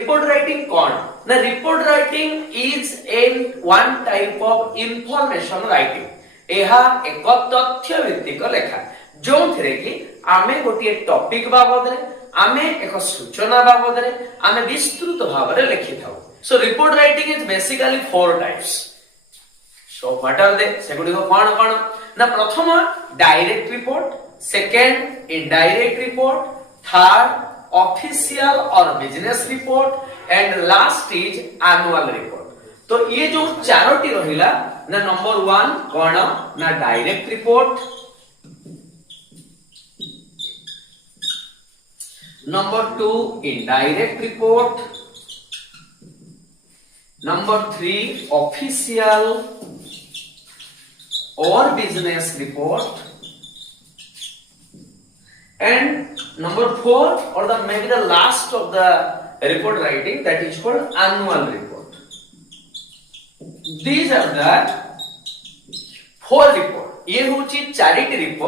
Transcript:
Report writing कौन ना report writing is a one type of information writing एहा एक तथ्य भित्तिक लेखा जो थिरे कि आमे गोटे टॉपिक बाबद रे आमे एक सूचना बाबद रे आमे विस्तृत भाव रे लिखि थाउ so report writing is basically four types so what are they सेगुडी को कोन कोन ना प्रथम direct report second indirect report third official और business report and last is annual report तो ये जो चारोटी रहिला ना नंबर 1 कोन ना direct report number 2 indirect report number 3 official or business report and number 4 or the maybe the last of the report writing that is called annual report these are the four report ये होची charity report